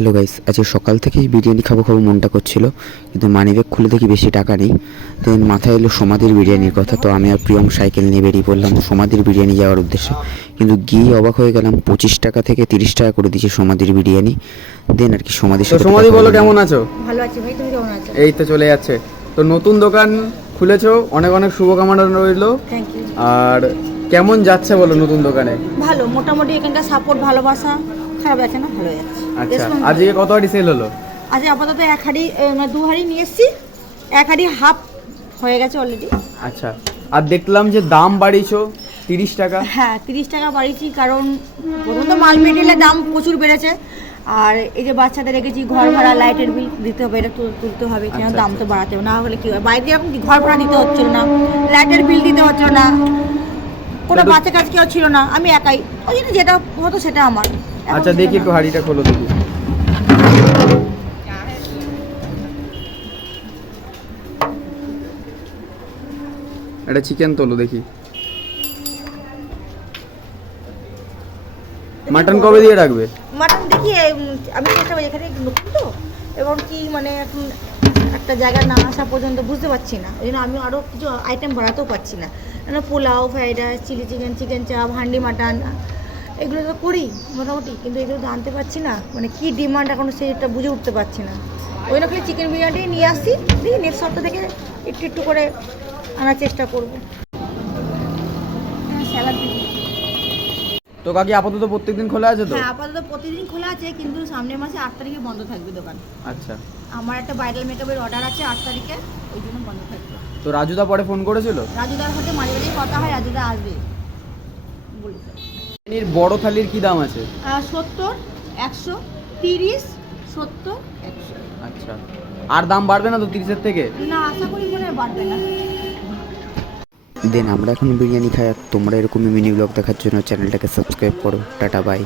Hello guys, আজকে সকাল থেকেই বিরিয়ানি খাবো মনটা করছিল, কিন্তু মানিব্যাগ খুলে দেখি বেশি টাকা নেই। দেন মাথায় এলো সমাধির বিরিয়ানির কথা। তো আমি আর প্রিয়ম সাইকেল নিয়ে বেরিয়ে পড়লাম সমাধির বিরিয়ানি যাওয়ার উদ্দেশ্যে। কিন্তু গিয়ে অবাক হয়ে গেলাম, 25 টাকা থেকে 30 টাকা করে দিয়েছে সমাধির বিরিয়ানি। দেন আর কি সমাধির তো সাথে সমাধি বলো, কেমন আছো? ভালো আছি ভাই, তুমি কেমন আছো? এই তো চলে যাচ্ছে। তো নতুন দোকান খুলেছো, অনেক অনেক শুভকামনা রইলো। Thank you. আর কেমন যাচ্ছে বলো নতুন দোকানে? ভালো, মোটামুটি এখানকার সাপোর্ট, ভালোবাসা খারাপ যাচ্ছে না, ভালো যাচ্ছে। আচ্ছা, আজকে কত হাঁড়ি সেল হলো? আজ আপাতত এক হাঁড়ি, দু হাঁড়ি নিয়ে এসেছি, এক হাঁড়ি হাফ হয়ে গেছে অলরেডি। আচ্ছা, আর দেখলাম যে দাম বাড়িয়েছো 30 টাকা। হ্যাঁ, 30 টাকা বাড়িয়েছি, কারণ প্রথমত মাল মেটেরিয়ালের দাম প্রচুর বেড়েছে। আর এই যে বাচ্চাদের রেখেছি, ঘর ভাড়া, লাইটের বিল দিতে হবে, এটা তুলতে হবে, কেন দাম তো বাড়াতে হবে, না হলে কি হয়, বাইরে এরকম ঘর ভাড়া দিতে হচ্ছিল না, লাইটের বিল দিতে হচ্ছিল না, কোনো বাচ্চা কাজ কেউ ছিল না, আমি একাই, ওই জন্য যেটা হতো সেটা আমার। আচ্ছা দেখি একটু হাঁড়িটা খোলো দেখি। এটা চিকেন তোলো দেখি। মাটন কবে দিয়ে রাখবে? মাটন দেখি, আমি চেষ্টা করি, এখানে নতুন তো, এবং কি মানে এখন একটা জায়গা না আসা পর্যন্ত বুঝতে পারছি না, ওই জন্য আমি আরও কিছু আইটেম বাড়াতেও পারছি না। মানে পোলাও, fried rice, chilli chicken, chicken চাপ, হান্ডি মাটন, এগুলো তো করি মোটামুটি, কিন্তু এগুলো তো আনতে পারছি না, মানে কী ডিমান্ড এখন সেটা বুঝে উঠতে পারছি না। ওই জন্য খালি চিকেন বিরিয়ানি নিয়ে আসছি, দেখি নেক্সট সপ্তাহ থেকে একটু একটু করে আনার চেষ্টা করবো। হ্যাঁ, স্যালাড। তো কাকি আপাতত প্রত্যেকদিন খোলা আছে তো? হ্যাঁ, আপাতত প্রতিদিন খোলা আছে, কিন্তু সামনের মাসে 8 তারিখে বন্ধ থাকবে দোকান। আচ্ছা, আমার একটা ব্রাইডাল মেকআপের অর্ডার আছে 8 তারিখে, ওই জন্য বন্ধ থাকবে। তো রাজুদা পরে ফোন করেছিল? রাজুদার সাথে মাঝে মাঝে কথা হয়, রাজুদা আসবে বলেছে। এর বড় থালির কি দাম আছে? 70, 100, 30, 70, 100। আচ্ছা, আর দাম বাড়বে না তো 30-এর থেকে? না, আশা করি মনে হয় বাড়বে না। দেন আমরা এখন বিরিয়ানি খাই। আর তোমরা এরকমই মিনি ব্লগ দেখার জন্য চ্যানেলটাকে সাবস্ক্রাইব করো। Tata, by.